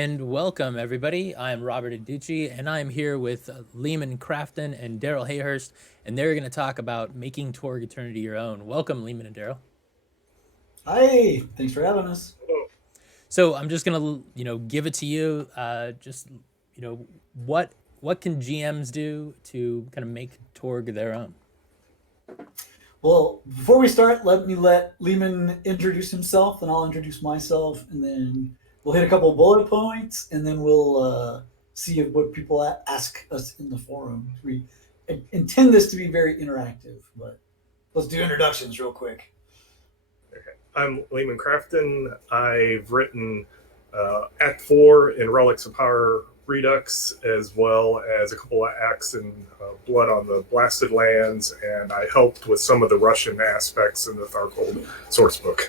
And welcome, everybody. I'm Robert Aducci, and I'm here with Leamon, Crafton, and Darrell Hayhurst, and they're going to talk about making Torg Eternity your own. Welcome, Leamon and Darrell. Hi, thanks for having us. So I'm just going to, give it to you. You know, what what can GMs do to kind of make Torg their own? Well, before we start, let Leamon introduce himself, and I'll introduce myself, and then we'll hit a couple of bullet points, and then we'll see what people ask us in the forum. We intend this to be very interactive, but let's do introductions real quick. I'm Leamon Crafton. I've written Act 4 in Relics of Power Redux, as well as a couple of acts in Blood on the Blasted Lands, and I helped with some of the Russian aspects in the Tharkold sourcebook.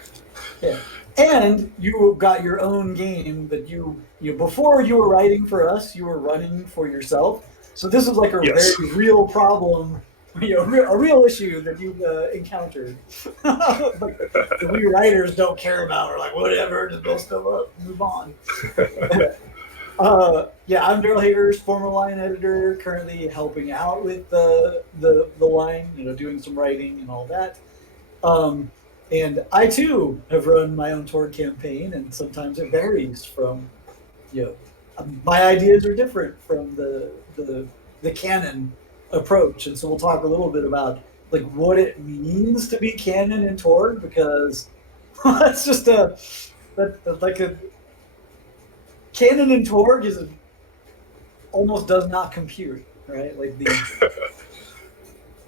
Yeah, and you got your own game that you before you were writing for us, you were running for yourself. So this is like a Yes. very real problem, a real issue that you've encountered. Like, the we writers don't care about. We're like, whatever, just build stuff up, move on. Yeah, I'm Darrell Hayhurst, former line editor, currently helping out with the line, doing some writing and all that. Um, and I too have run my own Torg campaign, and sometimes it varies from, you know, my ideas are different from the canon approach, and so we'll talk a little bit about like what it means to be canon in Torg, because that's just like a canon in Torg almost does not compute, right? Like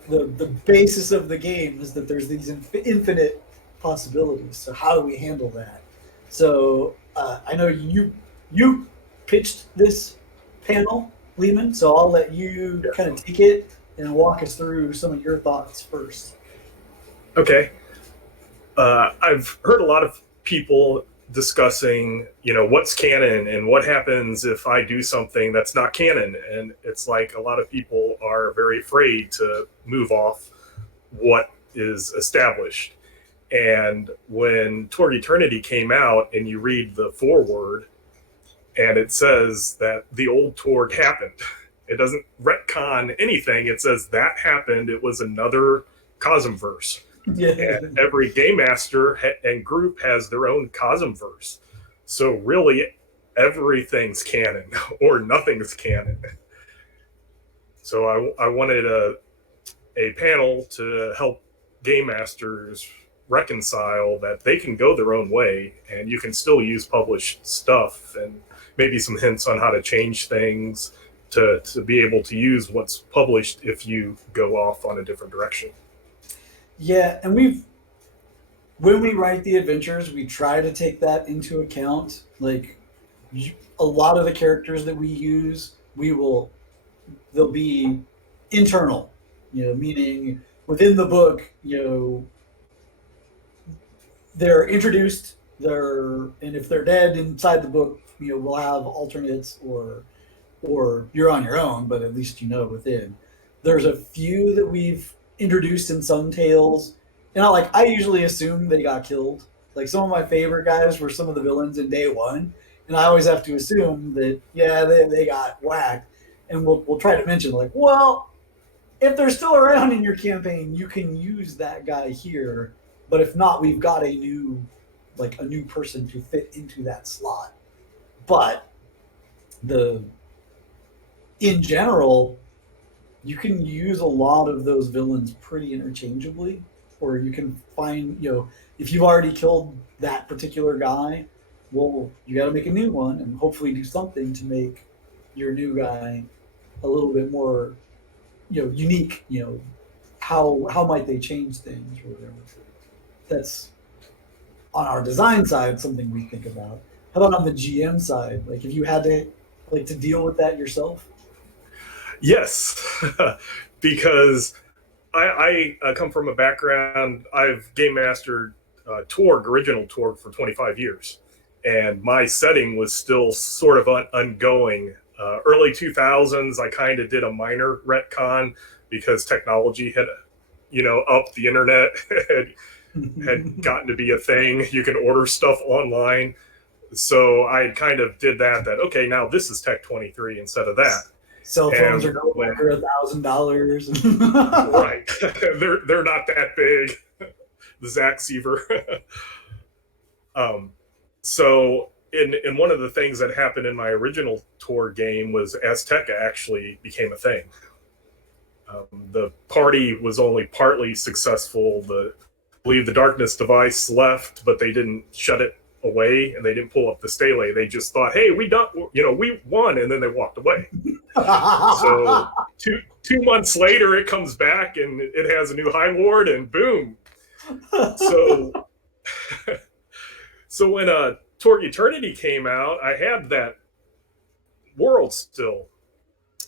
the basis of the game is that there's these infinite possibilities. So how do we handle that? So I know you pitched this panel, Leamon. So I'll let you kind of take it and walk us through some of your thoughts first. Okay. I've heard a lot of people discussing, what's canon and what happens if I do something that's not canon. And it's like a lot of people are very afraid to move off what is established. And when Torg Eternity came out and you read the foreword and it says that the old Torg happened, it doesn't retcon anything. It says that happened. It was another Cosmverse. Yeah. And every game master and group has their own Cosmverse. So really, everything's canon or nothing's canon. So I wanted a panel to help game masters reconcile that they can go their own way and you can still use published stuff, and maybe some hints on how to change things to be able to use what's published if you go off on a different direction. Yeah, and when we write the adventures, we try to take that into account. Like a lot of the characters that we use, they'll be internal, meaning within the book, they're introduced, and if they're dead inside the book, we'll have alternates, or you're on your own, but at least within. There's a few that we've introduced in some tales. I usually assume they got killed. Like some of my favorite guys were some of the villains in day one, and I always have to assume that they got whacked. And we'll try to mention like, well, if they're still around in your campaign, you can use that guy here. But if not, we've got a new person to fit into that slot. But in general, you can use a lot of those villains pretty interchangeably, or you can find, if you've already killed that particular guy, well, you got to make a new one and hopefully do something to make your new guy a little bit more, unique. How might they change things or whatever? That's on our design side something we think about. How about on the GM side? Like if you had to deal with that yourself? Yes, because I come from a background, I've game mastered Torg, original Torg, for 25 years. And my setting was still sort of ongoing. Early 2000s, I kind of did a minor retcon because technology had, upped the internet, had gotten to be a thing. You can order stuff online. So I kind of did that, okay, now this is Tech 23 instead of that. Cell phones are no longer $1,000. Right. they're not that big. The Zach Seaver. So in one of the things that happened in my original Torg game was Azteca actually became a thing. The party was only partly successful. I believe the darkness device left, but they didn't shut it away and they didn't pull up the stele. They just thought, hey, we won, and then they walked away. So two months later, it comes back and it has a new High Lord, and boom. So when Torg Eternity came out, I had that world still.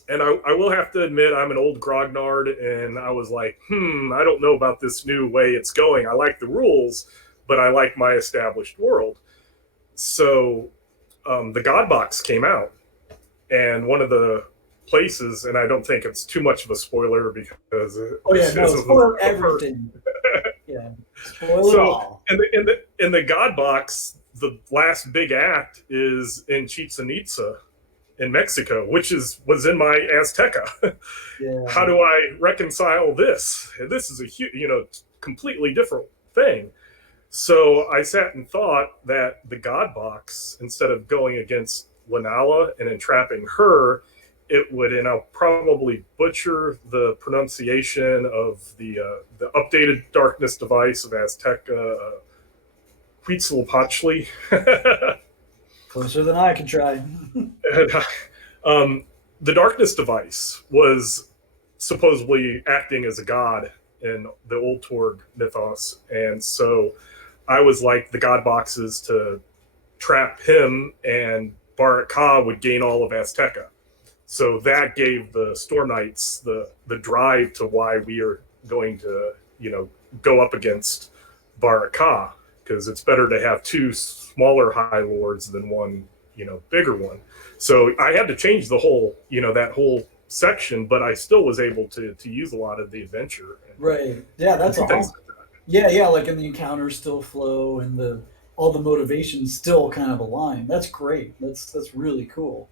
And I will have to admit, I'm an old grognard, and I was like, I don't know about this new way it's going. I like the rules, but I like my established world. So the God Box came out, and one of the places, and I don't think it's too much of a spoiler because spoil everything. Yeah, spoil it all. In the God Box, the last big act is in Chichen Itza in Mexico, which was in my Azteca. Yeah. How do I reconcile this? This is a completely different thing. So I sat and thought that the God Box, instead of going against Lanala and entrapping her, it would, and I'll probably butcher the pronunciation of the updated darkness device of Azteca, Huitzilopochtli. Closer than I can try. The darkness device was supposedly acting as a god in the old Torg mythos, and so I was like the God Boxes to trap him, and Barak Ka would gain all of Azteca. So that gave the Storm Knights the drive to why we are going to go up against Barak Ka, because it's better to have two smaller High Lords than one bigger one. So I had to change the whole that whole section, but I still was able to use a lot of the adventure. Right. Yeah, that's awesome. Yeah, like in the encounters still flow and all the motivations still kind of align. That's great. That's really cool.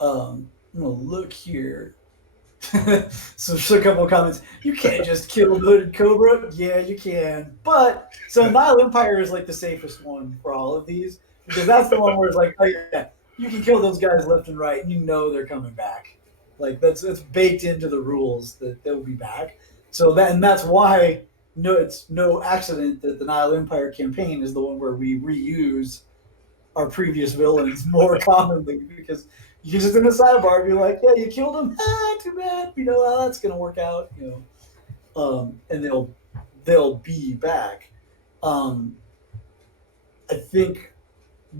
I'm gonna look here. So just a couple of comments. You can't just kill the Hooded Cobra. Yeah, you can. But so Nile Empire is like the safest one for all of these, because that's the one where it's like, oh yeah, you can kill those guys left and right, and they're coming back. Like that's baked into the rules that they'll be back. So that's why it's no accident that the Nile Empire campaign is the one where we reuse our previous villains more commonly, because you can just in the sidebar be like, yeah, you killed him. Too bad. How that's gonna work out. And they'll be back. I think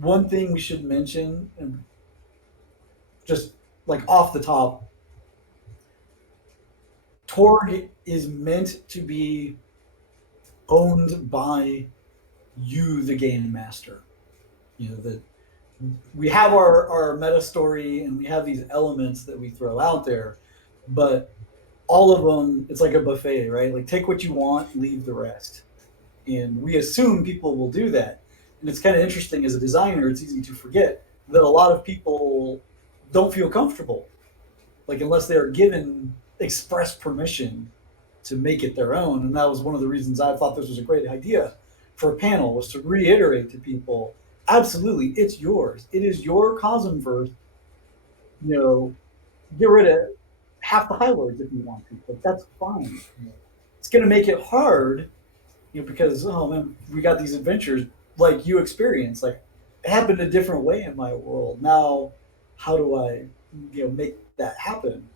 one thing we should mention, and just like off the top, Torg is meant to be owned by you, the game master. That we have our meta story and we have these elements that we throw out there, but all of them, it's like a buffet, right? Like take what you want, leave the rest. And we assume people will do that. And it's kind of interesting as a designer, it's easy to forget that a lot of people don't feel comfortable, like unless they're given express permission to make it their own. And that was one of the reasons I thought this was a great idea for a panel, was to reiterate to people, absolutely, it's yours. It is your Cosmverse. Get rid of half the High Lords if you want to, but that's fine. It's going to make it hard, because, oh man, we got these adventures like you experienced. Like, it happened a different way in my world. Now, how do I, make that happen?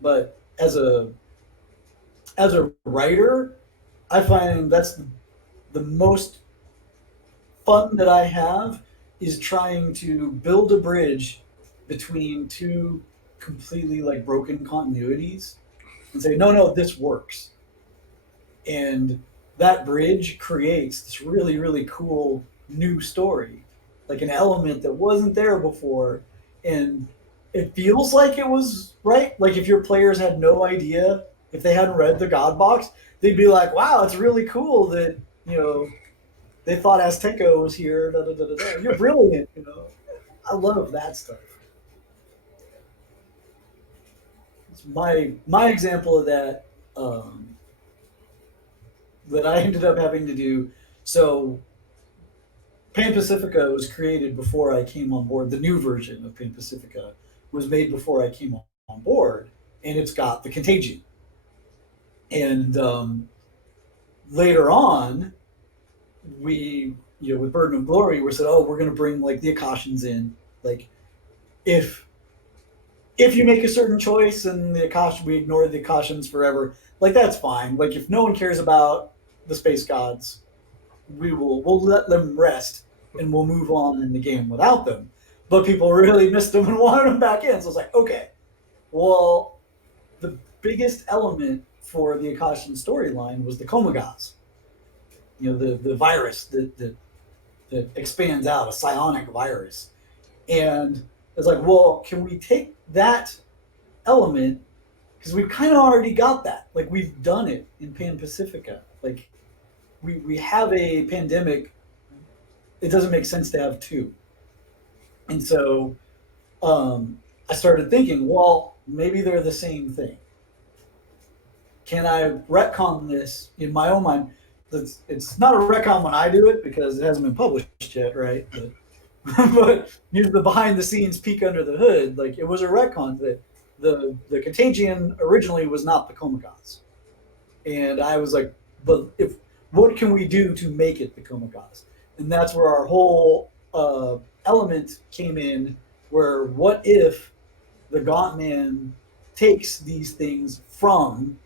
But as a writer, I find that's the most fun that I have, is trying to build a bridge between two completely like broken continuities and say, no, this works. And that bridge creates this really, really cool new story, like an element that wasn't there before. And it feels like it was right. Like if your players had no idea, if they hadn't read the God Box, they'd be like, wow, it's really cool that, they thought Azteca was here. Da, da, da, da, da. You're brilliant, you know. I love that stuff. It's my example of that that I ended up having to do. So Pan Pacifica was created before I came on board. The new version of Pan Pacifica was made before I came on board, and it's got the contagion. And later on, we, you know, with Burden of Glory, we said, oh, we're going to bring like the Akashians in. Like, if you make a certain choice and we ignore the Akashians forever, like that's fine. Like if no one cares about the space gods, we'll let them rest and we'll move on in the game without them. But people really missed them and wanted them back in. So it's like, okay, well, the biggest element for the Akashian storyline was the Komagaz. You know, the virus that expands out, a psionic virus. And it's like, well, can we take that element, because we've kind of already got that. Like we've done it in Pan Pacifica. Like we have a pandemic. It doesn't make sense to have two. And so I started thinking, well, maybe they're the same thing. Can I retcon this in my own mind? It's not a retcon when I do it because it hasn't been published yet, right? But here's the behind the scenes peek under the hood. Like it was a retcon that the Contagion originally was not the Komagaz. And I was like, but what can we do to make it the Komagaz? And that's where our whole element came in, where what if the Gaunt Man takes these things from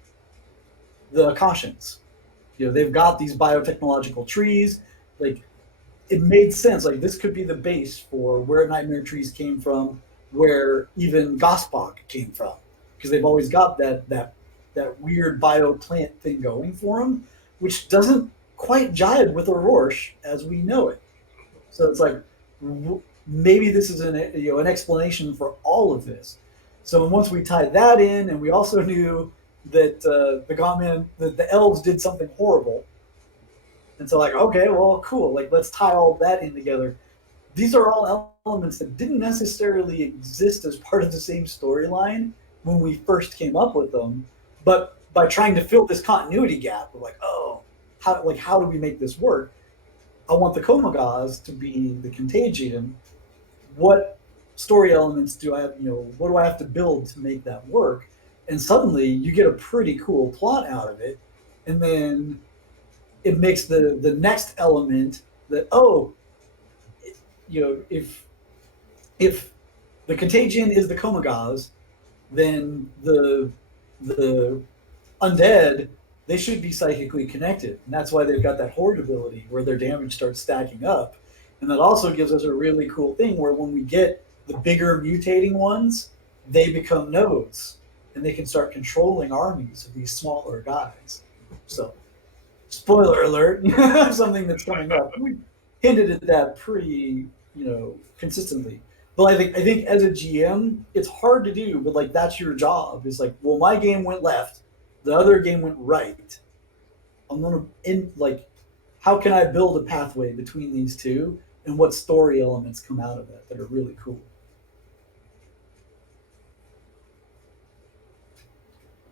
the Akashians? You know, they've got these biotechnological trees. Like, it made sense. Like, this could be the base for where Nightmare Trees came from, where even Gospok came from, because they've always got that weird bio plant thing going for them, which doesn't quite jive with Aurora as we know it. So it's like maybe this is an explanation for all of this. So once we tied that in, and we also knew that the Godman, the elves did something horrible, and so like, okay, well, cool, like let's tie all that in together. These are all elements that didn't necessarily exist as part of the same storyline when we first came up with them, but by trying to fill this continuity gap, we're like, oh, how do we make this work? I want the Komagaz to be the Contagion. What story elements do I have? What do I have to build to make that work? And suddenly you get a pretty cool plot out of it, and then it makes the next element that if the Contagion is the Komagaz, then the undead, they should be psychically connected, and that's why they've got that horde ability where their damage starts stacking up. And that also gives us a really cool thing where when we get the bigger mutating ones, they become nodes, and they can start controlling armies of these smaller guys. So, spoiler alert, something that's coming up. We hinted at that pretty, consistently. But I think as a GM, it's hard to do, but like that's your job. It's like, well, my game went left, the other game went right. How can I build a pathway between these two, and what story elements come out of that are really cool?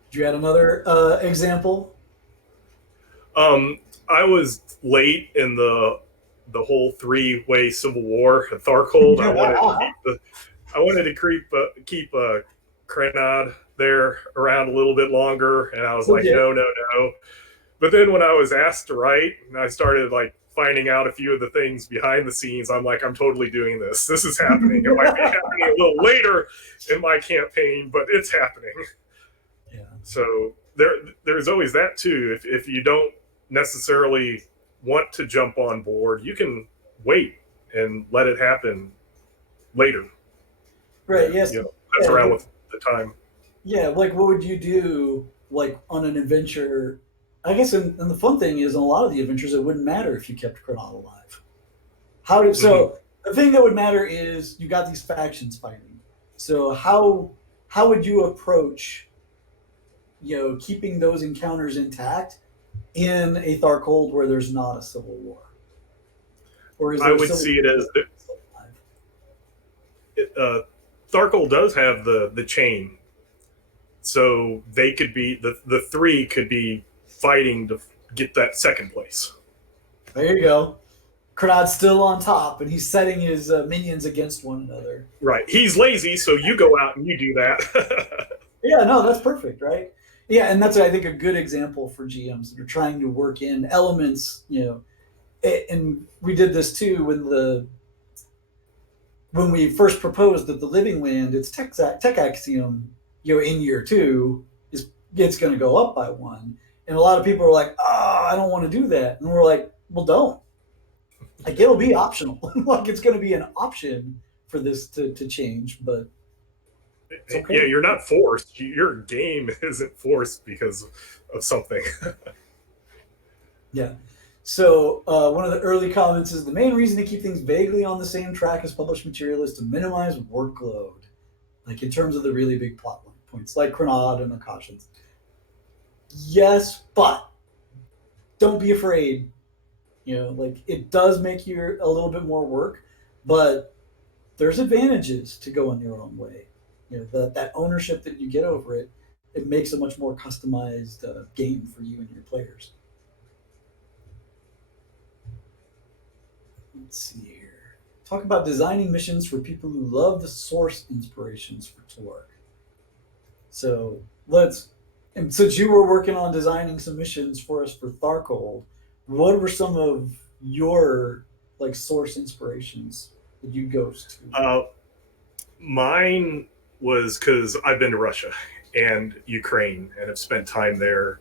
Did you add another example? I was late in the whole three-way civil war at Tharcold. I wanted to keep Crenod there around a little bit longer, and I was like, no. But then when I was asked to write, and I started like finding out a few of the things behind the scenes, I'm like, I'm totally doing this. This is happening. It might be happening a little later in my campaign, but it's happening. Yeah. So there's always that too. If you don't necessarily want to jump on board, you can wait and let it happen later. Right. Yes. That's around with the time. Yeah. Like, what would you do like on an adventure? I guess, and the fun thing is, in a lot of the adventures, it wouldn't matter if you kept Crenod alive. The thing that would matter is you got these factions fighting. So how would you approach, keeping those encounters intact in a Tharcold where there's not a civil war? or is I there would still see it as Tharkle does have the chain, so they could be the three could be fighting to get that second place. There you go. Cronod's still on top, and he's setting his minions against one another. Right. He's lazy, so you go out and you do that. Yeah, no, that's perfect, right? Yeah, and that's, I think, a good example for GMs that are trying to work in elements, and we did this too when we first proposed that the living land, its tech axiom, in year two is it's going to go up by one, and a lot of people are like, "Oh, I don't want to do that," and we're like, "Well, don't. Like, it'll be optional. Like, it's going to be an option for this to change, but it's okay." Yeah, you're not forced. Your game isn't forced because of something. Yeah. So one of the early comments is the main reason to keep things vaguely on the same track as published material is to minimize workload, like in terms of the really big plot points, like Cronod and the cautions. Yes, but don't be afraid. Like, it does make you a little bit more work, but there's advantages to going your own way. That ownership that you get over it, it makes a much more customized game for you and your players. Let's see here. Talk about designing missions for people who love the source inspirations for Torg. So and since you were working on designing some missions for us for Tharkold, what were some of your source inspirations that you go to? Mine was because I've been to Russia and Ukraine and have spent time there.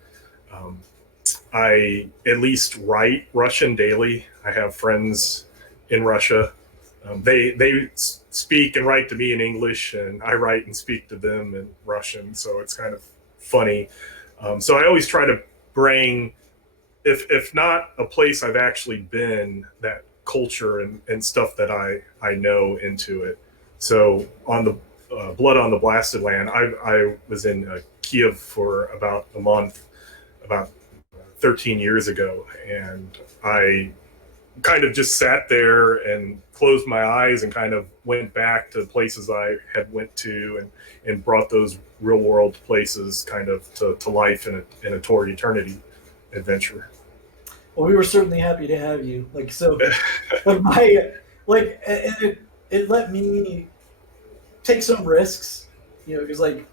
I at least write Russian daily. I have friends in Russia. They speak and write to me in English, and I write and speak to them in Russian. So it's kind of funny. So I always try to bring, if not a place I've actually been, that culture and stuff that I know into it. So on the Blood on the Blasted Land, I was in Kiev for about a month, about 13 years ago, and I kind of just sat there and closed my eyes and kind of went back to places I had went to and brought those real world places kind of to life in a Torg Eternity adventure. Well, we were certainly happy to have you. And it let me take some risks, because like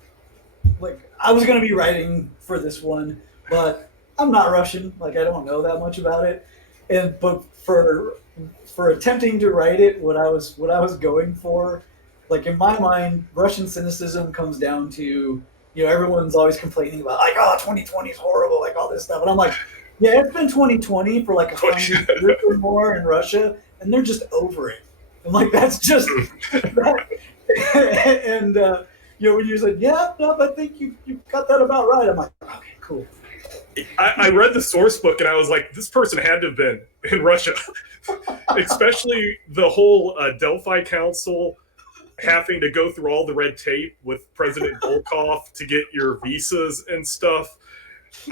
I was going to be writing for this one, but I'm not Russian. Like, I don't know that much about it, but for attempting to write it, what I was going for, like, in my mind, Russian cynicism comes down to, everyone's always complaining about, like, oh, 2020 is horrible, like all this stuff, and I'm like, yeah, it's been 2020 for like 100 years or more in Russia, and they're just over it. I'm like, that's just that. And when you said, yeah, no, I think you got that about right, I'm like, okay, cool. I read the source book and I was like, this person had to have been in Russia. Especially the whole Delphi Council having to go through all the red tape with President Volkov to get your visas and stuff.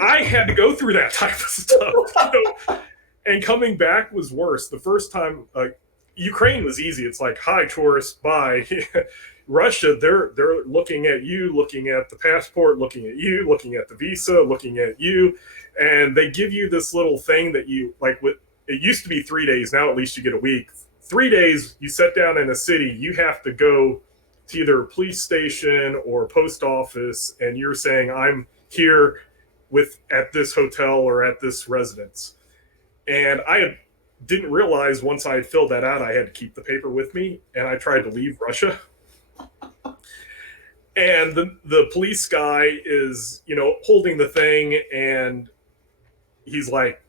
I had to go through that type of stuff. And coming back was worse. The first time, Ukraine was easy. It's like, hi, tourist, bye. Russia, they're looking at you, looking at the passport, looking at you, looking at the visa, looking at you, and they give you this little thing that you like. It used to be 3 days. Now at least you get a week. 3 days, you sit down in a city. You have to go to either a police station or a post office, and you're saying, I'm here at this hotel or at this residence. And I didn't realize once I had filled that out, I had to keep the paper with me, and I tried to leave Russia. And the police guy is, holding the thing, and he's like,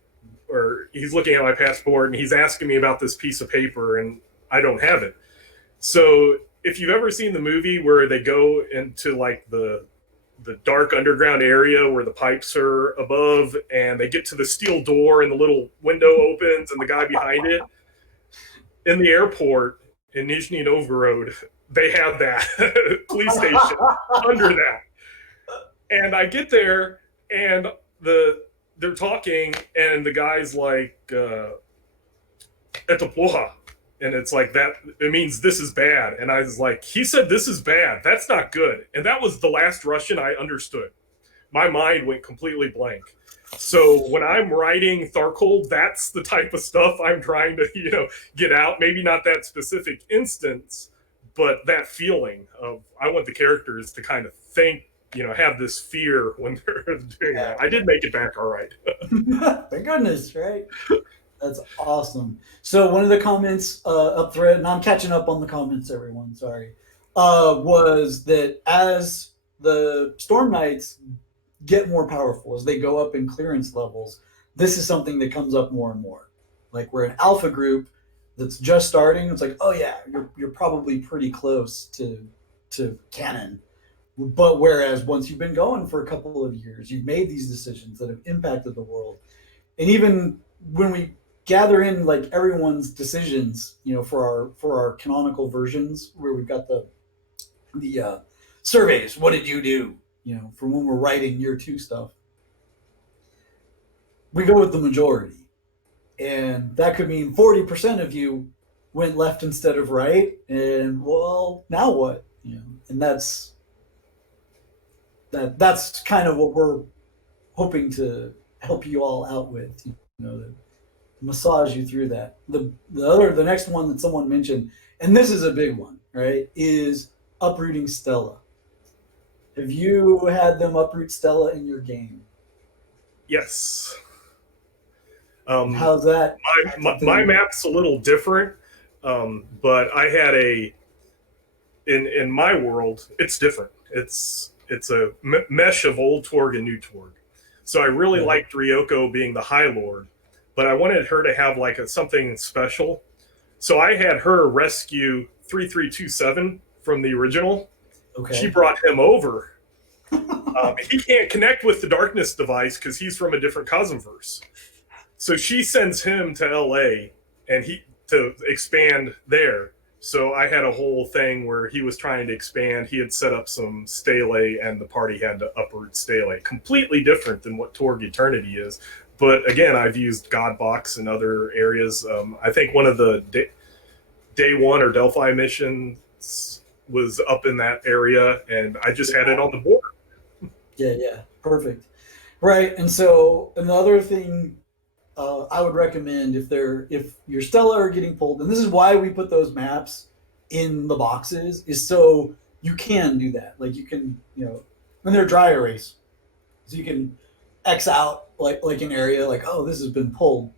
or he's looking at my passport, and he's asking me about this piece of paper, and I don't have it. So if you've ever seen the movie where they go into like the dark underground area where the pipes are above, and they get to the steel door and the little window opens and the guy behind it, in the airport in Nizhny Novgorod, they have that police station under that. And I get there, and they're talking, and the guy's like, etoploha. And it's like that, it means this is bad. And I was like, he said this is bad. That's not good. And that was the last Russian I understood. My mind went completely blank. So when I'm writing Tharkold, that's the type of stuff I'm trying to, get out. Maybe not that specific instance, but that feeling of I want the characters to kind of think, have this fear when they're doing that. I did make it back all right. Thank goodness, right? That's awesome. So one of the comments up thread, and I'm catching up on the comments, everyone, sorry, was that as the Storm Knights get more powerful, as they go up in clearance levels, this is something that comes up more and more. Like we're an alpha group that's just starting. It's like, oh yeah, you're probably pretty close to canon. But whereas once you've been going for a couple of years, you've made these decisions that have impacted the world. And even when we gather in like everyone's decisions, for our canonical versions where we've got the surveys, what did you do? From when we're writing year 2 stuff, we go with the majority. And that could mean 40% of you went left instead of right. And well, now what? And that's kind of what we're hoping to help you all out with, to massage you through that. The next one that someone mentioned, and this is a big one, right, is uprooting Stella. Have you had them uproot Stella in your game? Yes. How's that? My map's a little different, but I had in my world, it's different. It's a mesh of old Torg and new Torg. So I really liked Ryoko being the High Lord, but I wanted her to have like something special. So I had her rescue 3327 from the original. Okay. She brought him over. He can't connect with the darkness device because he's from a different Cosmverse. So she sends him to LA and to expand there. So I had a whole thing where he was trying to expand. He had set up some stele and the party had to uproot stele. Completely different than what Torg Eternity is. But again, I've used Godbox in other areas. I think one of the day 1 or Delphi missions was up in that area, and I just had it on the board. Yeah, perfect. Right, and so another thing I would recommend if your Stella are getting pulled, and this is why we put those maps in the boxes, is so you can do that. Like you can, when they're dry erase, so you can X out like an area, like, oh, this has been pulled.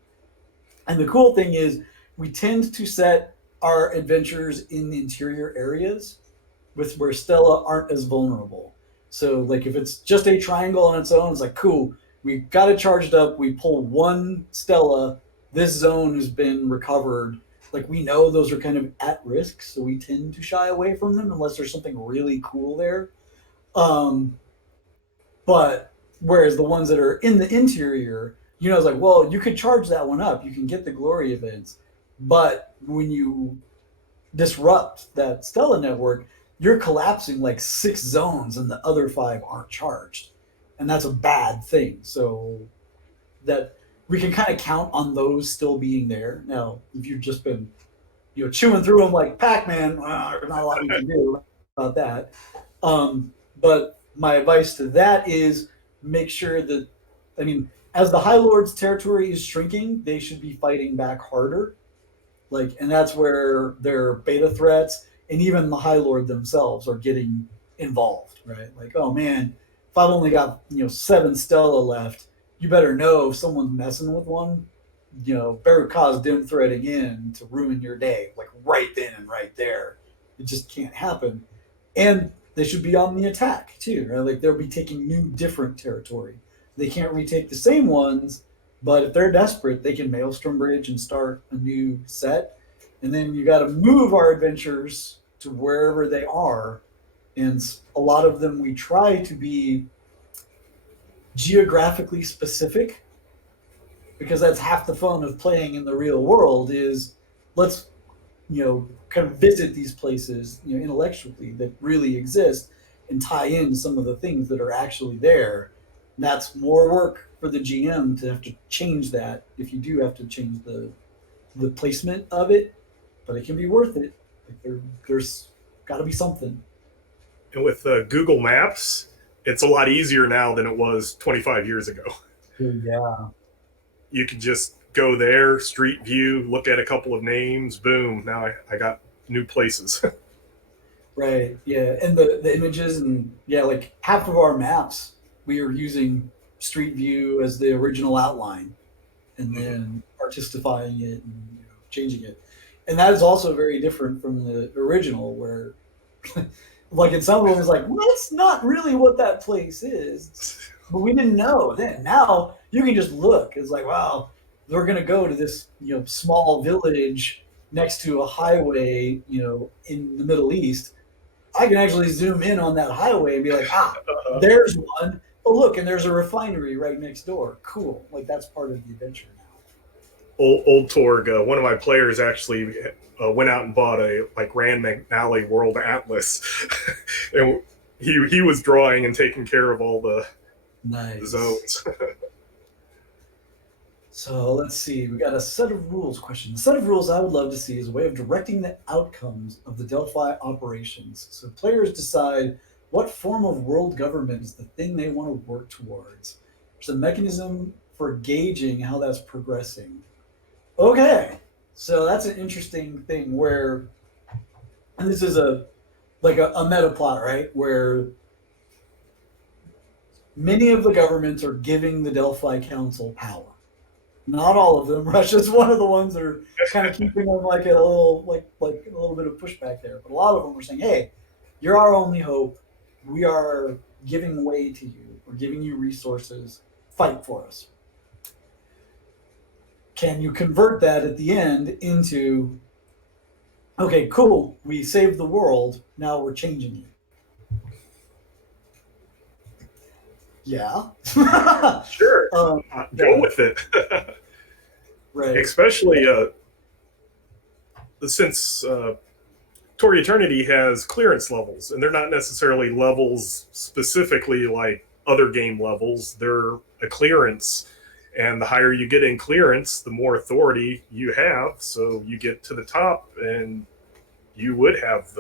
And the cool thing is we tend to set our adventures in the interior areas with where Stella aren't as vulnerable. So like if it's just a triangle on its own, it's like, cool, we got it charged up, we pull one Stella, this zone has been recovered. Like we know those are kind of at risk, so we tend to shy away from them unless there's something really cool there. But whereas the ones that are in the interior, it's like, well, you could charge that one up, you can get the glory events, but when you disrupt that Stella network, you're collapsing like 6 zones and the other 5 aren't charged. And that's a bad thing. So that we can kind of count on those still being there. Now, if you've just been, chewing through them like Pac-Man, there's not a lot we can do about that. But my advice to that is make sure that, as the High Lord's territory is shrinking, they should be fighting back harder. And that's where their beta threats and even the High Lord themselves are getting involved, right? Like, oh man, if I've only got 7 Stella left, you better know if someone's messing with one, better cause dim threading in to ruin your day, like right then and right there. It just can't happen. And they should be on the attack too, right? Like they'll be taking new, different territory. They can't retake the same ones, but if they're desperate, they can Maelstrom Bridge and start a new set. And then you got to move our adventures to wherever they are. And a lot of them, we try to be geographically specific because that's half the fun of playing in the real world is let's, kind of visit these places, intellectually that really exist and tie in some of the things that are actually there. And that's more work for the GM to have to change that if you do have to change the the placement of it, but it can be worth it. Like there's got to be something. And with Google Maps, it's a lot easier now than it was 25 years ago. Yeah. You can just go there, street view, look at a couple of names, boom, now I got new places. Right. Yeah. And the images and yeah, like half of our maps, we are using Street View as the original outline and then artistifying it and changing it. And that is also very different from the original where like in some of them it's like, well, that's not really what that place is. But we didn't know then. Now you can just look. It's like, wow, we're gonna go to this, small village next to a highway, in the Middle East. I can actually zoom in on that highway and be like, there's one. Oh, look, and there's a refinery right next door. Cool. Like that's part of the adventure now. Old Torg, one of my players actually went out and bought a Rand McNally World Atlas, and he was drawing and taking care of all the zones. So let's see. We got a set of rules question. The set of rules I would love to see is a way of directing the outcomes of the Delphi operations. So players decide what form of world government is the thing they want to work towards. There's a mechanism for gauging how that's progressing. Okay, so that's an interesting thing where, and this is a meta plot, right? Where many of the governments are giving the Delphi Council power. Not all of them. Russia's one of the ones that are kind of keeping them like a little a little bit of pushback there. But a lot of them are saying, "Hey, you're our only hope. We are giving way to you. We're giving you resources. Fight for us." Can you convert that at the end into, okay, cool, we saved the world, now we're changing it? Yeah. Sure. Go with it. Right. Especially since Torg Eternity has clearance levels, and they're not necessarily levels specifically like other game levels. They're a clearance. And the higher you get in clearance, the more authority you have. So you get to the top, and you would have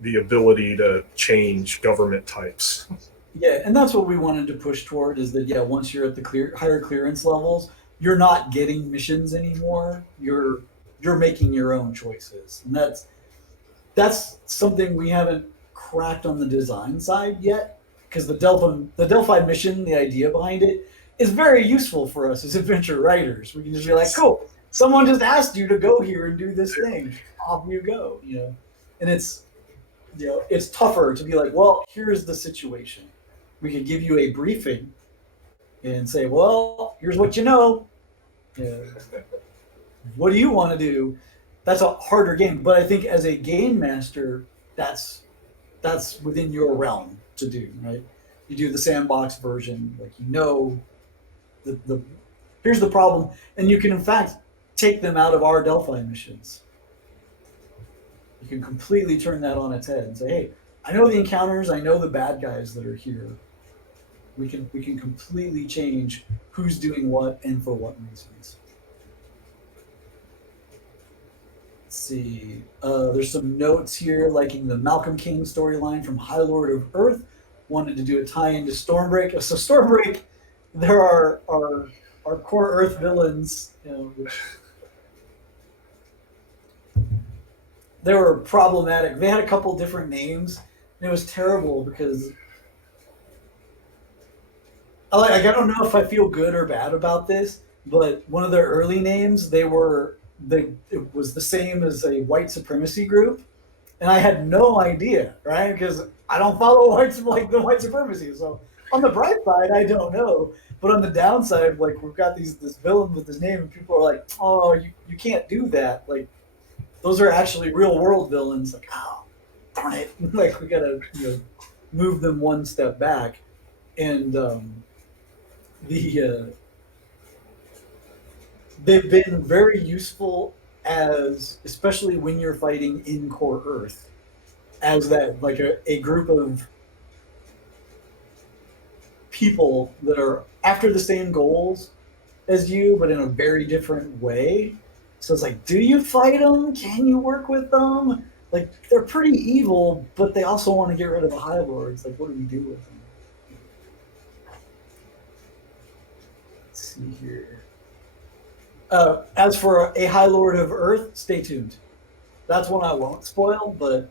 the ability to change government types. Yeah, and that's what we wanted to push toward is that, once you're at the higher clearance levels, you're not getting missions anymore. You're making your own choices. And that's something we haven't cracked on the design side yet, because the Delphi mission, the idea behind it, is very useful for us as adventure writers. We can just be like, cool, someone just asked you to go here and do this thing. Off you go, And it's tougher to be like, well, here's the situation. We could give you a briefing and say, well, here's what you know. What do you want to do? That's a harder game. But I think as a game master, that's within your realm to do, right? You do the sandbox version, here's the problem, and you can in fact take them out of our Delphi missions. You can completely turn that on its head and say, hey, I know the encounters, I know the bad guys that are here. We can completely change who's doing what and for what reasons. Let's see. There's some notes here, liking the Malcolm King storyline from High Lord of Earth. Wanted to do a tie-in to Stormbreak. So Stormbreak, there are our core Earth villains. They were problematic. They had a couple different names, and it was terrible because I don't know if I feel good or bad about this, but one of their early names, it was the same as a white supremacy group, and I had no idea, right? Because I don't follow the white supremacy. So on the bright side, I don't know, but on the downside, we've got this villain with this name, and people are like, "Oh, you can't do that." Like, those are actually real world villains. Like, oh, darn it! We gotta move them one step back, and they've been very useful especially when you're fighting in Core Earth, as that a group of people that are after the same goals as you, but in a very different way. So it's like, do you fight them? Can you work with them? Like, they're pretty evil, but they also want to get rid of the High Lords. Like, what do we do with them? Let's see here. As for a High Lord of Earth, stay tuned. That's one I won't spoil, but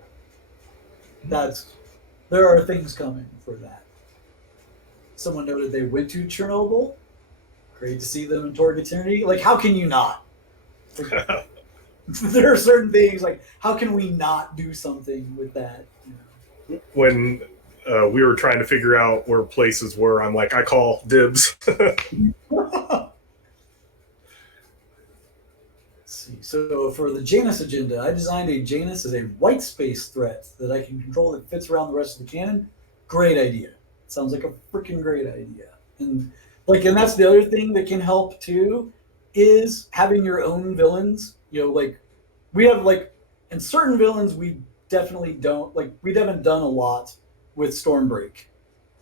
there are things coming for that. Someone noted they went to Chernobyl. Great to see them in Torg Eternity. Like, how can you not? Like, there are certain things like, how can we not do something with that? You know? When we were trying to figure out where places were, I'm like, I call dibs. See. So for the Janus agenda, I designed a Janus as a white space threat that I can control that fits around the rest of the canon. Great idea. Sounds like a freaking great idea. And that's the other thing that can help too, is having your own villains. Like we have and certain villains we definitely don't we haven't done a lot with Stormbreak.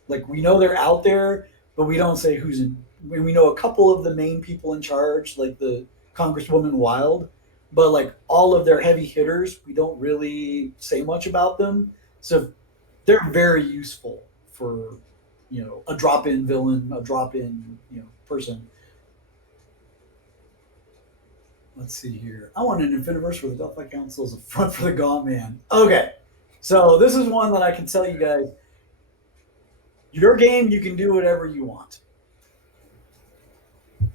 Like we know they're out there, but we don't say who's in. We know a couple of the main people in charge, like the Congresswoman Wild, but all of their heavy hitters, we don't really say much about them. So they're very useful for, a drop-in villain, a drop-in, person. Let's see here. I want an Infiniverse where the Delphi Council is a front for the Gaunt Man. Okay, so this is one that I can tell you guys. Your game, you can do whatever you want.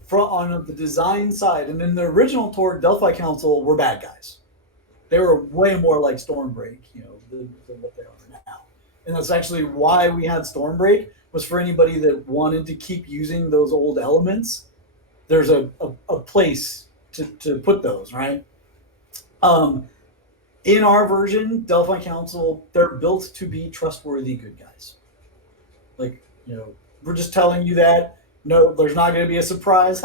On the design side, and in the original Torg, Delphi Council were bad guys. They were way more like Stormbreak, than what they are now. And that's actually why we had Stormbreak, was for anybody that wanted to keep using those old elements. There's a place to put those, right? In our version, Delphi Council, they're built to be trustworthy good guys. We're just telling you that. No, there's not going to be a surprise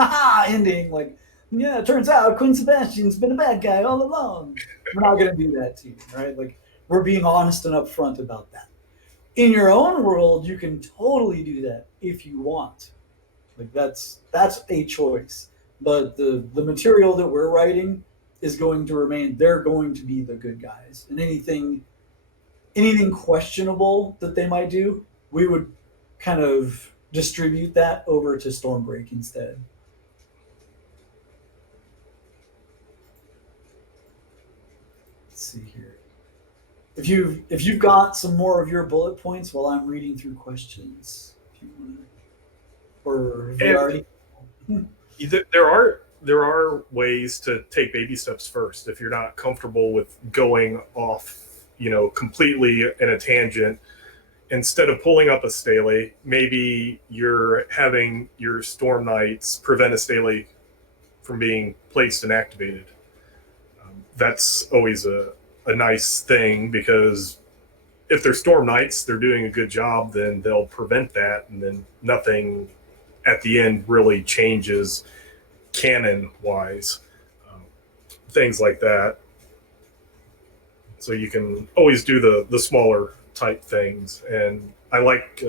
ending. It turns out Quinn Sebastian's been a bad guy all along. We're not going to do that to you, right? We're being honest and upfront about that. In your own world, you can totally do that if you want. That's a choice. But the material that we're writing is going to remain. They're going to be the good guys, and anything questionable that they might do, we would kind of distribute that over to Stormbreak instead. Let's see here. If you've got some more of your bullet points while I'm reading through questions, if you want to, or have you already? There are ways to take baby steps first. If you're not comfortable with going off, completely in a tangent. Instead of pulling up a stele, maybe you're having your Storm Knights prevent a stele from being placed and activated. That's always a nice thing, because if they're Storm Knights, they're doing a good job, then they'll prevent that, and then nothing at the end really changes canon-wise. Things like that. So you can always do the smaller type things. And I like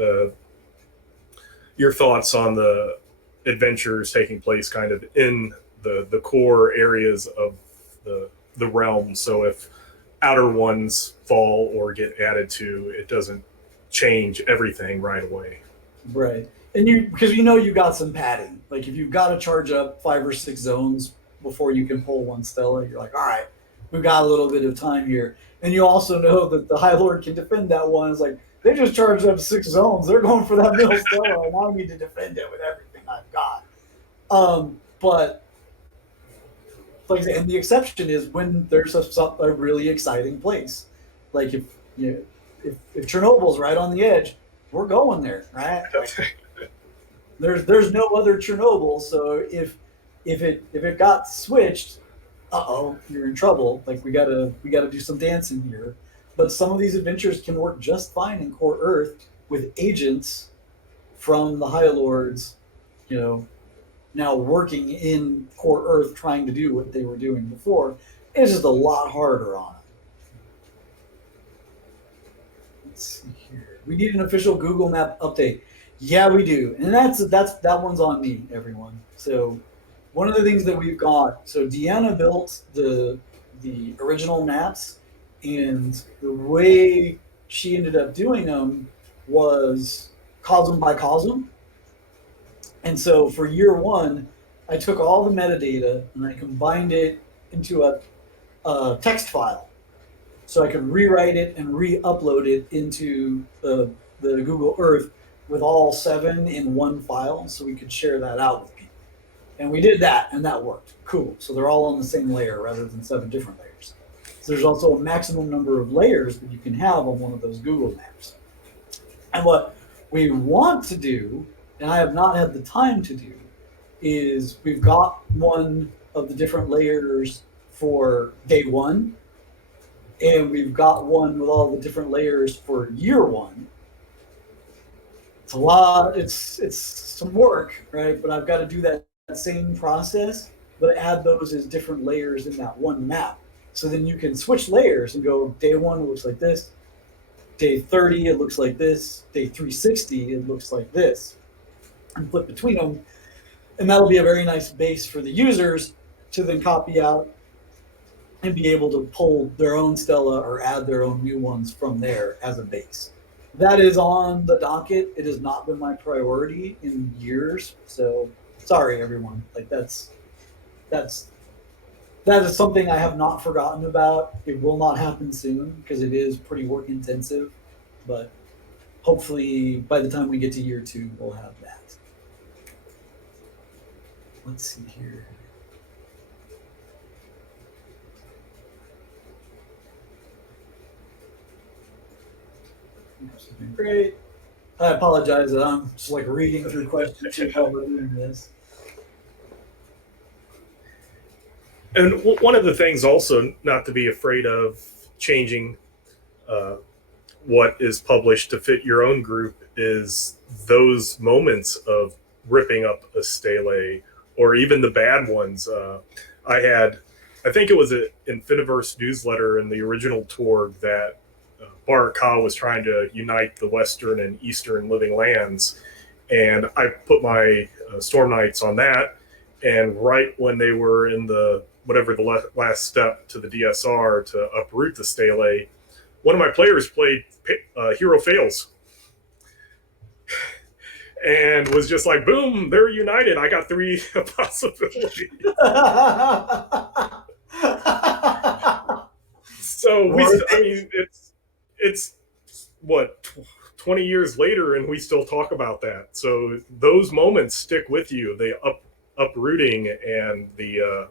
your thoughts on the adventures taking place kind of in the core areas of the realm. So if outer ones fall or get added to, it doesn't change everything right away. Right. And because you got some padding. If you've got to charge up 5 or 6 zones before you can pull one Stella, you're like, all right, we've got a little bit of time here. And you also know that the High Lord can defend that one. It's they just charged up 6 zones. They're going for that middle Stella, and I need to defend it with everything I've got. But and the exception is when there's a really exciting place. If Chernobyl's right on the edge, we're going there, right? There's no other Chernobyl, so if it got switched, you're in trouble. We gotta do some dancing here. But some of these adventures can work just fine in Core Earth with agents from the High Lords, now working in Core Earth trying to do what they were doing before. It's just a lot harder on them. Let's see here. We need an official Google Map update. Yeah, we do. And that one's on me, everyone. So one of the things that we've got, so Deanna built the original maps, and the way she ended up doing them was cosm by cosm. And so for year one, I took all the metadata and I combined it into a text file, so I could rewrite it and re-upload it into the Google Earth with all 7 in one file, so we could share that out with people. And we did that, and that worked. Cool. So they're all on the same layer rather than 7 different layers. So there's also a maximum number of layers that you can have on one of those Google maps. And what we want to do, and I have not had the time to do, is we've got one of the different layers for day one, and we've got one with all the different layers for year one. It's a lot, it's some work, right? But I've got to do that same process, but add those as different layers in that one map. So then you can switch layers and go, day one it looks like this, day 30 it looks like this, day 360 it looks like this, and flip between them. And that'll be a very nice base for the users to then copy out and be able to pull their own Stella or add their own new ones from there as a base. That is on the docket. It has not been my priority in years, so sorry everyone. Like that is something I have not forgotten about. It will not happen soon because it is pretty work intensive, but hopefully by the time we get to year 2, we'll have that. Let's see here. Great. I apologize that I'm just like reading through questions while we're doing this. And one of the things also not to be afraid of changing what is published to fit your own group is those moments of ripping up a stele, or even the bad ones. I think it was an Infiniverse newsletter in the original Torg that Barak Ka was trying to unite the Western and Eastern living lands. And I put my Storm Knights on that. And right when they were in the last step to the DSR to uproot the stele, one of my players played Hero Fails. And was just like, boom, they're united. I got 3 possibilities. So it's what, 20 years later, and we still talk about that. So those moments stick with you. The uprooting and the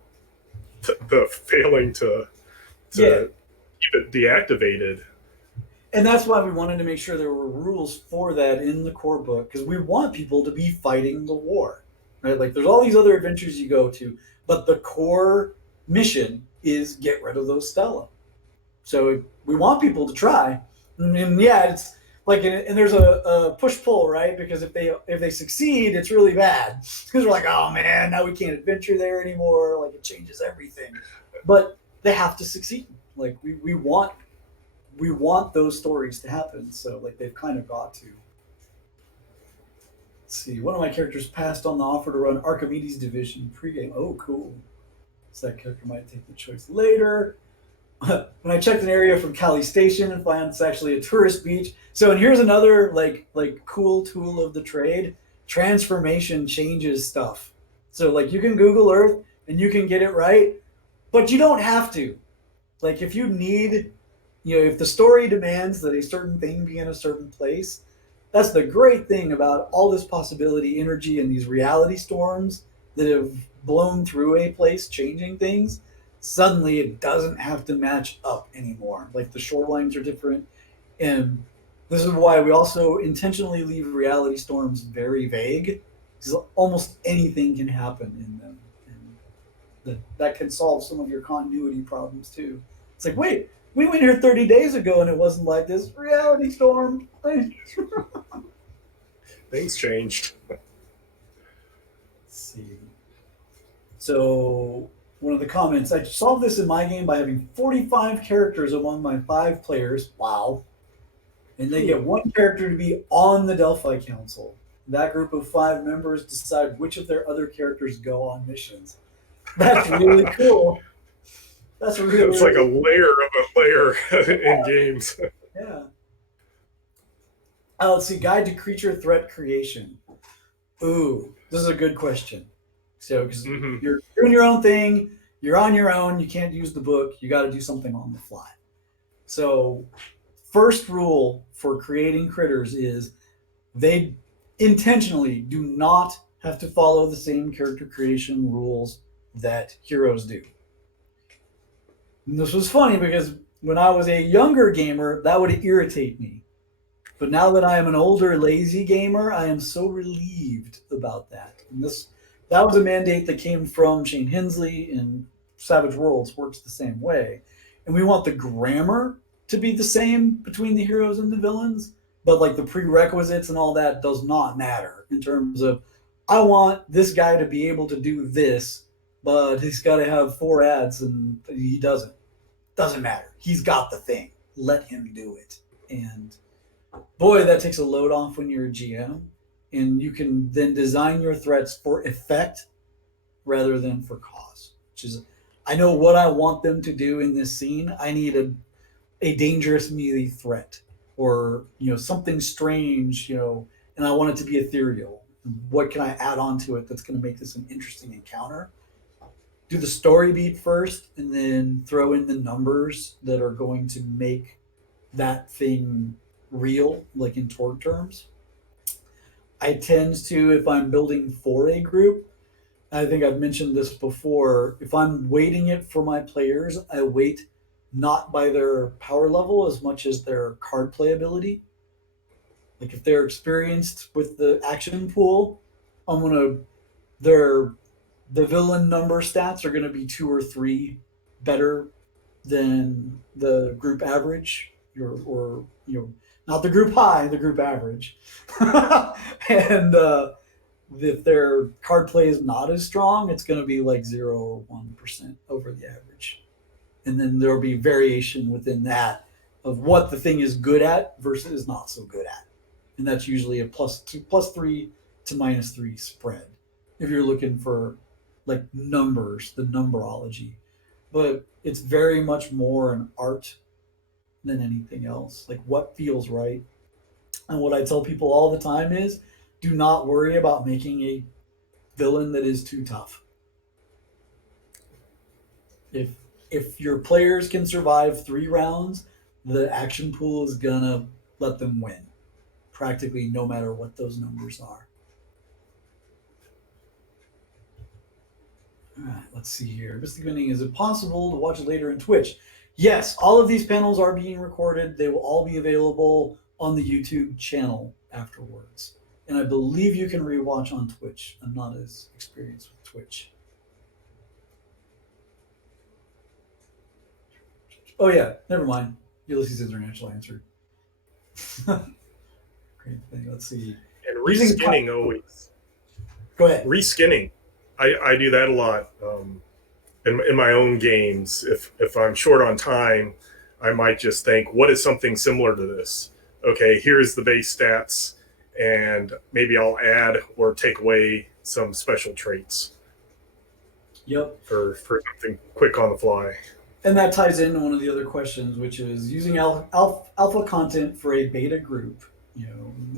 failing to keep it deactivated. And that's why we wanted to make sure there were rules for that in the core book, because we want people to be fighting the war, right? Like there's all these other adventures you go to, but the core mission is get rid of those Stella. So we want people to try. And yeah, it's like, and there's a push-pull, right? Because if they succeed, it's really bad. Because we're like, oh man, now we can't adventure there anymore. Like it changes everything. But they have to succeed. Like we want those stories to happen. So like they've kind of got to. Let's see. One of my characters passed on the offer to run Archimedes Division pregame. Oh, cool. So that character might take the choice later. When I checked an area from Cali Station and found it's actually a tourist beach. So, and here's another like cool tool of the trade. Transformation changes stuff. So like you can Google Earth and you can get it right, but you don't have to. Like if you need, if the story demands that a certain thing be in a certain place, that's the great thing about all this possibility energy and these reality storms that have blown through a place, changing things. Suddenly it doesn't have to match up anymore. Like the shorelines are different. And this is why we also intentionally leave reality storms very vague, because almost anything can happen in them. And that can solve some of your continuity problems too. It's like, wait, we went here 30 days ago and it wasn't like this. Reality storm. Things changed. Let's see. So one of the comments, I solved this in my game by having 45 characters among my 5 players. Wow. And they get 1 character to be on the Delphi Council. That group of 5 members decide which of their other characters go on missions. That's really cool. That's really, It's like a really layer of a layer in games. yeah. Let's see. Guide to creature threat creation. Ooh, this is a good question. So, because Hmm. you're doing your own thing, you're on your own, you can't use the book, you got to do something on the fly. So, first rule for creating critters is they intentionally do not have to follow the same character creation rules that heroes do. And this was funny because when I was a younger gamer, that would irritate me. But now that I am an older, lazy gamer, I am so relieved about that. And that was a mandate that came from Shane Hensley in Savage Worlds, works the same way. And we want the grammar to be the same between the heroes and the villains, but like the prerequisites and all that does not matter in terms of I want this guy to be able to do this, but he's got to have 4 ads and he doesn't. Doesn't matter. He's got the thing. Let him do it. And boy, that takes a load off when you're a GM, and you can then design your threats for effect rather than for cause. Which is, I know what I want them to do in this scene. I need a dangerous melee threat, or something strange, and I want it to be ethereal. What can I add on to it that's going to make this an interesting encounter? Do the story beat first, and then throw in the numbers that are going to make that thing real, like in Torg terms. I tend to, if I'm building for a group, I think I've mentioned this before, if I'm weighting it for my players, I weight not by their power level as much as their card playability. Like if they're experienced with the action pool, I'm gonna their the villain number stats are gonna be 2 or 3 better than the group average, or not the group high, the group average. And if their card play is not as strong, it's going to be like 0 or 1% over the average. And then there'll be variation within that of what the thing is good at versus not so good at. And that's usually a +3 to -3 spread if you're looking for like numbers, the numberology. But it's very much more an art than anything else. Like what feels right. And what I tell people all the time is do not worry about making a villain that is too tough. If your players can survive 3 rounds, the action pool is gonna let them win. Practically no matter what those numbers are. All right, let's see here. Mr. Gunning, is it possible to watch it later in Twitch? Yes, all of these panels are being recorded. They will all be available on the YouTube channel afterwards. And I believe you can rewatch on Twitch. I'm not as experienced with Twitch. Oh yeah, never mind. Ulysses International answered. Great thing. Let's see. And reskinning always. Go ahead. Reskinning. I do that a lot in my own games. If I'm short on time, I might just think, what is something similar to this? Okay, here's the base stats, and maybe I'll add or take away some special traits. Yep. For something quick on the fly. And that ties into one of the other questions, which is using alpha content for a beta group.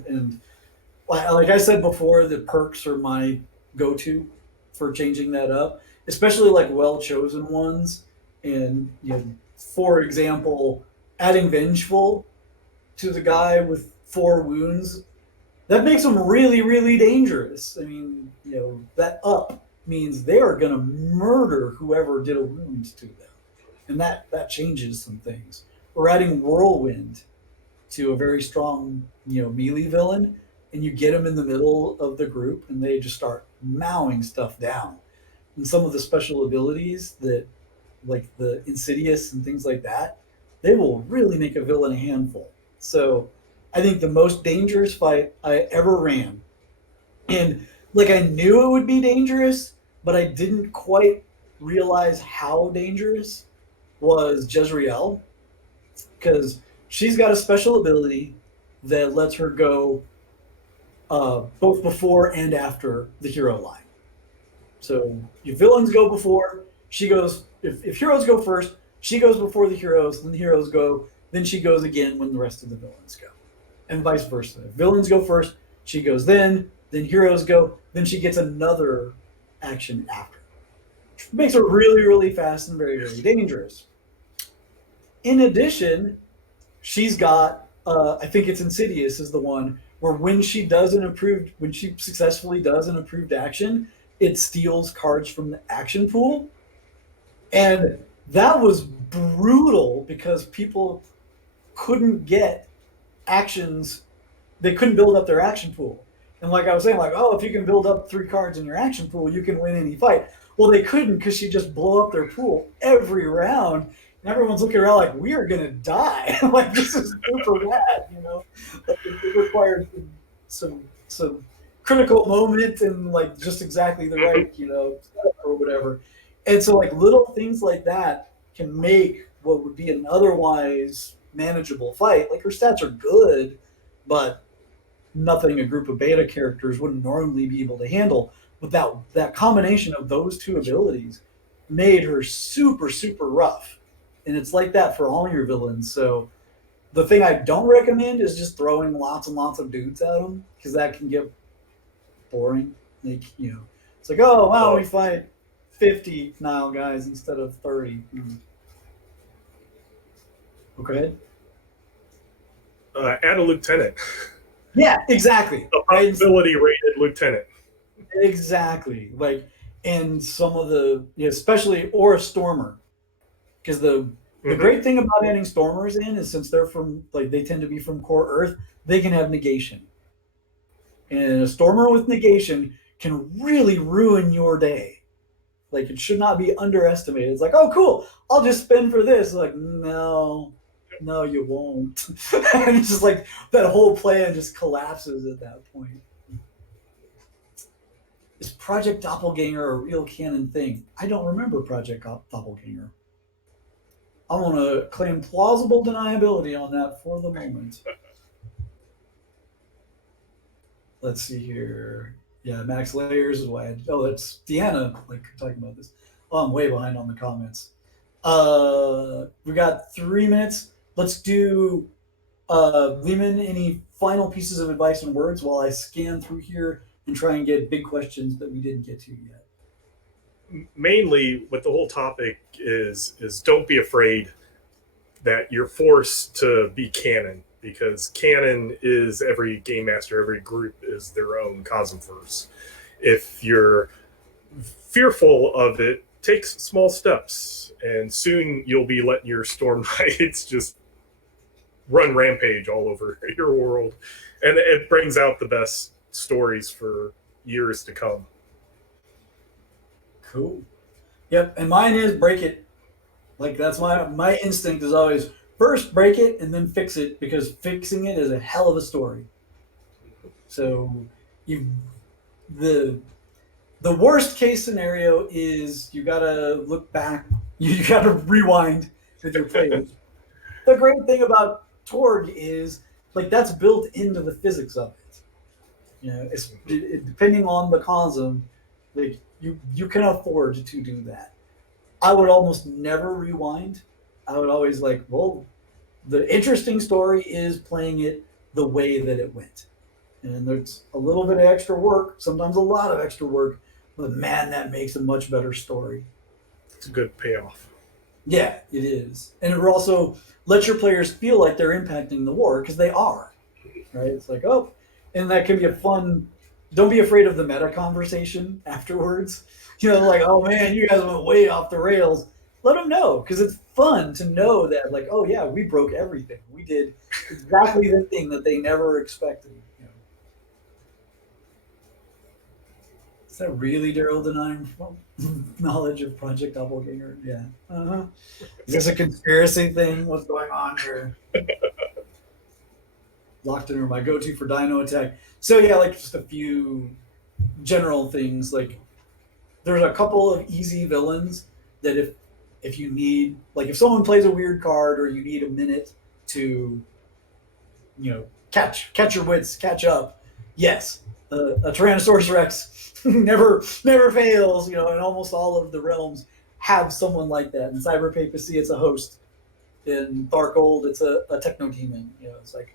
And like I said before, the perks are my go-to for changing that up, especially like well-chosen ones. And for example, adding Vengeful to the guy with 4 wounds, that makes him really, really dangerous. I mean, that up means they are going to murder whoever did a wound to them. And that changes some things. Or adding Whirlwind to a very strong, melee villain, and you get them in the middle of the group, and they just start mowing stuff down. And some of the special abilities that, like the Insidious and things like that, they will really make a villain a handful. So I think the most dangerous fight I ever ran, and like I knew it would be dangerous, but I didn't quite realize how dangerous, was Jezreel, because she's got a special ability that lets her go both before and after the hero line. So your villains go before, she goes, if heroes go first, she goes before the heroes, then the heroes go, then she goes again when the rest of the villains go. And vice versa. If villains go first, she goes then heroes go, then she gets another action after. It makes her really, really fast and very, very dangerous. In addition, she's got, I think it's Insidious is the one where when she successfully does an approved action, it steals cards from the action pool. And that was brutal because people couldn't get actions, they couldn't build up their action pool. And like I was saying, like, oh, if you can build up 3 cards in your action pool, you can win any fight. Well, they couldn't because she just blew up their pool every round. And everyone's looking around like, we are gonna die. Like, this is super bad, you know. Like, it required some critical moment and like just exactly the right, you know, or whatever. And so like little things like that can make what would be an otherwise manageable fight. Like her stats are good, but nothing a group of beta characters wouldn't normally be able to handle. But that combination of those two abilities made her super, super rough. And it's like that for all your villains. So the thing I don't recommend is just throwing lots and lots of dudes at them, because that can get boring. Like, you know, it's like, oh wow, we fight 50 Nile guys instead of 30. Okay. Add a lieutenant. Yeah, exactly. A possibility rated lieutenant. Exactly. Like, and some of the, especially, or a stormer, because the great thing about adding stormers in is since they're from, like, they tend to be from core Earth, they can have negation. And a stormer with negation can really ruin your day. Like, it should not be underestimated. It's like, oh, cool, I'll just spend for this. Like, no, you won't. And it's just like that whole plan just collapses at that point. Is Project Doppelganger a real canon thing? I don't remember Project Doppelganger. I want to claim plausible deniability on that for the moment. Let's see here. Yeah, max layers is why. That's Deanna, like, talking about this. Oh, I'm way behind on the comments. We got 3 minutes. Let's do Leamon, any final pieces of advice and words while I scan through here and try and get big questions that we didn't get to yet. Mainly, what the whole topic is don't be afraid that you're forced to be canon, because canon is every game master, every group is their own Cosmverse. If you're fearful of it, take small steps, and soon you'll be letting your Storm Knights just run rampage all over your world, and it brings out the best stories for years to come. Cool. Yep, and mine is break it. Like, that's my instinct is always first break it and then fix it, because fixing it is a hell of a story. So the worst case scenario is you gotta look back, you gotta rewind with your players. The great thing about Torg is, like, that's built into the physics of it. You know, depending on the Cosm, like, you can afford to do that. I would almost never rewind. I would always like, well, the interesting story is playing it the way that it went. And there's a little bit of extra work, sometimes a lot of extra work, but man, that makes a much better story. It's a good payoff. Yeah, it is. And it will also let your players feel like they're impacting the war, because they are. Right? It's like, oh, and that can be a fun, don't be afraid of the meta conversation afterwards. You know, like, oh man, you guys went way off the rails. Let them know, because it's fun to know that, like, oh yeah, we broke everything. We did exactly the thing that they never expected. You know. Is that really Darrell denying knowledge of Project Doppelganger? Yeah. Uh-huh. Is this a conspiracy thing? What's going on here? Locked in are my go-to for Dino Attack. So yeah, like, just a few general things. Like, there's a couple of easy villains that if you need, like, if someone plays a weird card or you need a minute to, you know, catch your wits, catch up, Yes, a Tyrannosaurus Rex never fails. You know, and almost all of the realms have someone like that. In Cyber Papacy, it's a host. In Darkhold, it's a techno demon. You know, it's like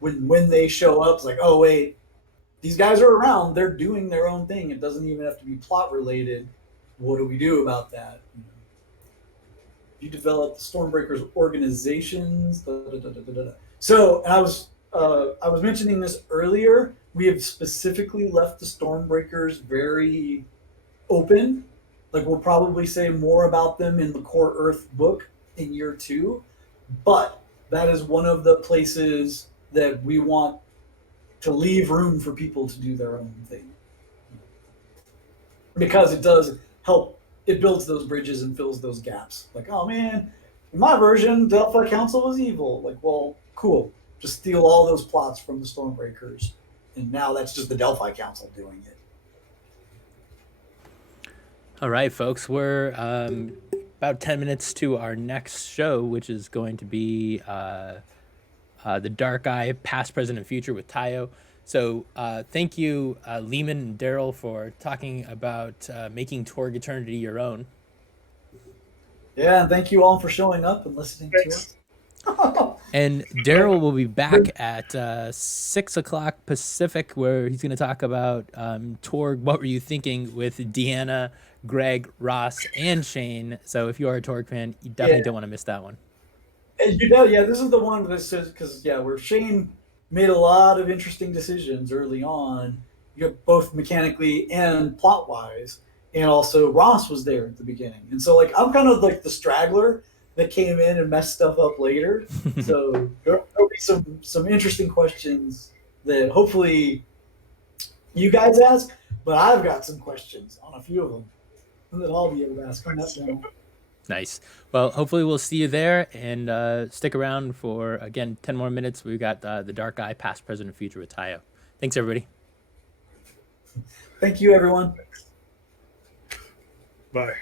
when they show up, it's like, oh wait, these guys are around. They're doing their own thing. It doesn't even have to be plot related. What do we do about that? You know, you develop the Stormbreakers organizations. Da, da, da, da, da, da. So, and I was mentioning this earlier. We have specifically left the Stormbreakers very open. Like we'll probably say more about them in the Core Earth book in year 2, but that is one of the places that we want to leave room for people to do their own thing, because it does help. It builds those bridges and fills those gaps. Like, oh man, in my version, Delphi Council was evil. Like, well, cool. Just steal all those plots from the Stormbreakers, and now that's just the Delphi Council doing it. All right, folks, we're about 10 minutes to our next show, which is going to be The Dark Eye, Past, Present, and Future with Tayo. So thank you, Leamon and Darrell, for talking about making Torg Eternity your own. Yeah, and thank you all for showing up and listening to us. And Darrell will be back at 6 o'clock Pacific, where he's going to talk about Torg, What Were You Thinking, with Deanna, Greg, Ross, and Shane. So if you are a Torg fan, you definitely don't want to miss that one. And you know, yeah, this is the one that says, because yeah, where Shane made a lot of interesting decisions early on, you know, both mechanically and plot wise, and also Ross was there at the beginning, and so like I'm kind of like the straggler that came in and messed stuff up later. So there'll be some interesting questions that hopefully you guys ask, but I've got some questions on a few of them that I'll be able to ask on that panel. Nice. Well, hopefully we'll see you there, and stick around for, again, 10 more minutes. We've got The Dark Eye, Past, Present, and Future with Tayo. Thanks, everybody. Thank you, everyone. Bye.